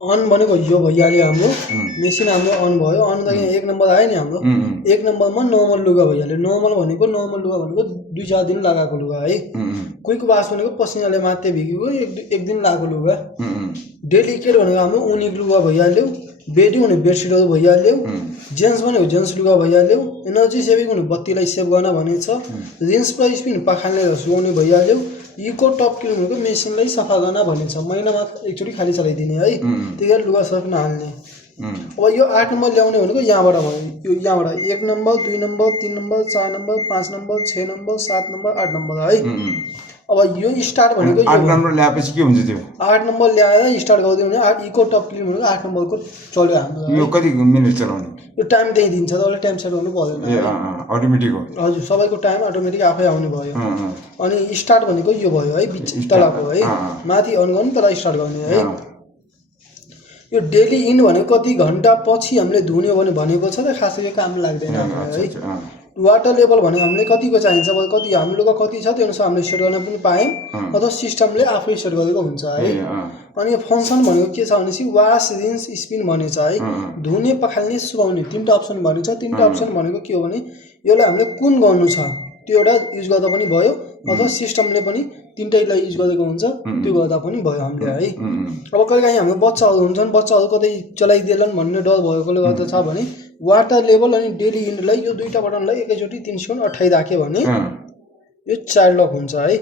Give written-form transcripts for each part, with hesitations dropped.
On भनेको यो भइहाल्यो हाम्रो मेसिन हाम्रो अन भयो। अन त यहाँ 1 नम्बर आयो नि हाम्रो 1 नम्बरमा नर्मल लुगा भइहाल्यो। नर्मल लुगा भनेको 2-4 दिन लगाएको लुगा है। कोहीको वास भनेको पसिनाले मात्रै भिगेको 1 दिन लगाएको लुगा। डेलिकेट भनेको हाम्रो ऊनी लुगा भइहाल्यो। बेडी भनेको बेडसिटहरू भइहाल्यो। जेन्ट्स भनेको जेन्ट्स लुगा भइहाल्यो। एनर्जी सेभिङ भनेको बत्तीलाई सेभ गर्न भनेको छ। रिन्स र स्पिन पखाल्ने र सुकाउने भइहाल्यो। इको टप क्लिन भनेको मेसिनलाई सफा गर्न भनिन्छ। महिनामा एकचोटि खाली चलाइदिने है। त्यही लुगा सर्फ नहाल्ने। अब यो 8 नम्बर ल्याउने भनेको यहाँबाट भयो। यो यहाँबाट 1 number 2 number 3 number 4 number 5 number 6 number 7 number 8 number है। अब यो स्टार्ट भनेको 8 नम्बर ल्याएपछि के हुन्छ त्यो? 8 नम्बर ल्याएर स्टार्ट गर्दै भने इको टप क्लिन भनेको 8 नम्बरको चल्यो हाम्रो। यो कति मिनेट चलाउने? यो टाइम त्यही दिन्छ तपाईँले टाइम सेट गर्नु पर्दैन। अटोमेटिक हो। हजुर सबैको टाइम अटोमेटिक आफै आउने भयो। अनि स्टार्ट भनेको यो भयो है तलको है। माथि अन गर्नु तल स्टार्ट गर्ने है। यो डेली इन भनेको कति घन्टा पछि हामीले धुने भनेको छ त खासै यो काम लाग्दैन है। वाटर लेभल भने हामीले कतिको चाहिन्छ कति हाम्रो लुगा कति छ त्यो अनुसार हामीले सेट गर्न पनि पायौँ अथवा सिस्टमले आफै सेट गरेको हुन्छ है। अनि यो फङ्सन भनेको के छ भनेपछि वास रिन्स स्पिन भनेको छ है। धुने पखाल्ने सुकाउने 3टा अप्सन भनेको छ। 3टा अप्सन भनेको के हो भने यसलाई हामीले कुन गर्नु छ त्यो एउटा युज गर्दा पनि भयो अथवा सिस्टमले पनि 3टैलाई युज गरेको हुन्छ त्यो गर्दा पनि भयो हामीले है। अब कहिलेकाहीँ हाम्रो बच्चाहरू हुन्छन् बच्चाहरू कतै चलाइदिएलान् भन्ने डर भएकोले गर्दा छ भने वाटर लेभल अनि डेली इन्डलाई यो 2टा बटनलाई एकैचोटि 3 सेकेन्ड अठाइराख्यो भने यो चाइल्ड लक हुन्छ है।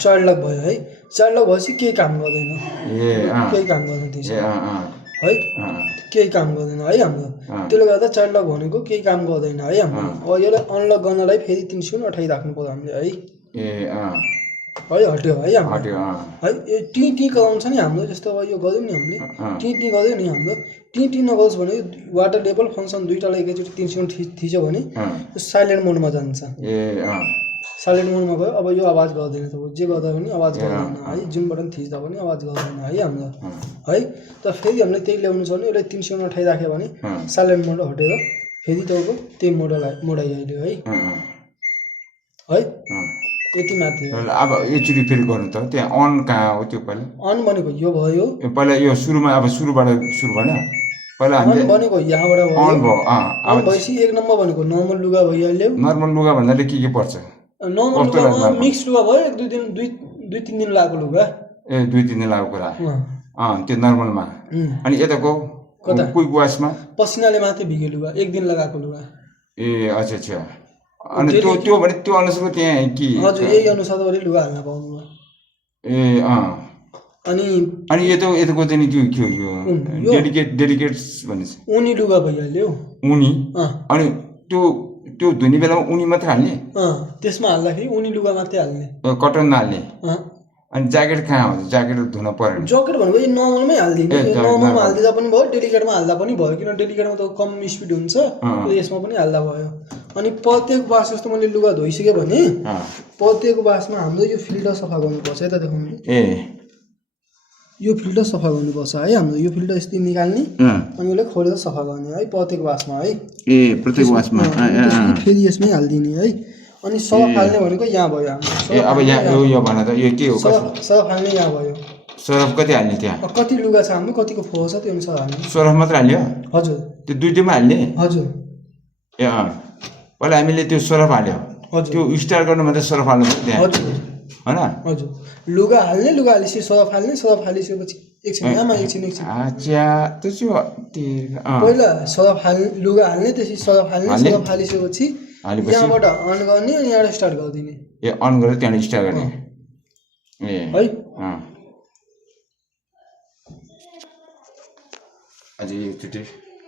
चाइल्ड लक भयो है। चाइल्ड लक भएपछि केही काम गर्दैन। केही काम गर्दैन त्यसो है। केही काम गर्दैन है हाम्रो। त्यसले गर्दा चाइल्ड लक भनेको केही काम गर्दैन है हाम्रो। अब यसलाई अनलक गर्नलाई फेरि 3 सेकेन्ड अठाइराख्नु पर्यो हामीले है। हट्यो है हाम्रो है। यो टी गराउँछ नि हाम्रो जस्तो अब यो गऱ्यौँ नि हामीले टी गऱ्यो नि हाम्रो टी नगरोस् भने वाटर लेभल फङ्सन 2टालाई एकैचोटि 3 सेकेन्ड थिच्यो भने यो साइलेन्ट मोडमा जान्छ। साइलेन्ट मोडमा गयो। अब यो आवाज गर्दैन त जे गर्दा पनि आवाज गर्दैन है। जुन बटन थिच्दा पनि आवाज गर्दैन है हाम्रो है। त फेरि हामीले त्यही ल्याउनु छ भने यसलाई 3 सेकेन्ड अठाइराख्यो भने साइलेन्ट मोड हटेर फेरि तपाईँको त्यही मोड आइहाल्यो है। यति मात्रै। अब एकचोटि फेरि गर्नु त त्यहाँ अन कहाँ हो त्यो पहिला? अन भनेको यो भयो। पहिला यो सुरुमा अब सुरुबाट सुरु भएन पहिला हामीले भनेको यहाँबाट भयो। अन भयो। अब भएपछि 1 नम्बर भनेको नर्मल लुगा भइहाल्यो। नर्मल लुगा भन्नाले के पर्छ? नर्मल लुगा मिक्स लुगा भयो 2-3 दिन लागेको लुगा। 2-3 दिन लागेको कुरा त्यो नर्मलमा। अनि यताको क्विक वासमा पसिनाले मात्रै भिगे लुगा 1 दिन लगाएको लुगा। अच्छा अनि त्यो भने त्यो अनुसारको त्यहाँ कि हजुर यही अनुसारले लुगा हाल्न पाउनु। अनि यताको चाहिँ त्यो के हो यो डेलिकेट्स भनेछ ऊनी लुगा भइहाल्यो। ऊनी अनि त्यो धुने बेलामा ऊनी मात्र हाल्ने? त्यसमा हाल्दाखेरि ऊनी लुगा मात्रै हाल्ने कटन नहाल्ने। अनि ज्याकेट कहाँ हुन्छ? ज्याकेट धुन पर्यो। ज्याकेट भनेको यो नर्मलमै हालिदिने। नर्मलमा हालिदिँदा पनि भयो डेलिकेटमा हाल्दा पनि भयो किन डेलिकेटमा त कम स्पिड हुन्छ यसमा पनि हाल्दा भयो। अनि प्रत्येक बास जस्तो मैले लुगा धोइसकेँ भने प्रत्येक बासमा हाम्रो यो फिल्टर सफा गर्नुपर्छ। यता देखाउनु यो फिल्टर सफा गर्नुपर्छ है हाम्रो। यो फिल्टर यस्तै निकाल्ने अनि यसलाई खोलेर सफा गर्ने है प्रत्येक बासमा है। प्रत्येक बासमा फेरि यसमै हालिदिने है। अनि सरफ हाल्ने भनेको यहाँ भयो हाम्रो। अब यहाँ यो भन त यो के हो? सरफ हाल्ने यहाँ भयो। सरफ कति हाल्ने त्यहाँ? कति लुगा छ हाम्रो कतिको फोहोर छ त्यो अनुसार हाल्ने। सरफ मात्र हाल्यो? हजुर। त्यो 2मा हाल्ने? हजुर। पहिला हामीले त्यो सरफ हाल्यो त्यो स्टार्ट गर्नु मात्रै सरफ हाल्नु त्यहाँ हजुर हैन? हजुर। लुगा हालेपछि सरफ हालिसकेपछि एकछिन यहाँमा एकछिन अच्छा त्यो चाहिँ पहिला सरफ लुगा हाल्ने त्यसपछि सरफ हालिसकेपछि यहाँबाट अन गर्ने अनि यहाँबाट स्टार्ट गरिदिने। अन गरेर त्यहाँबाट स्टार्ट गर्ने है। अझै एकचोटि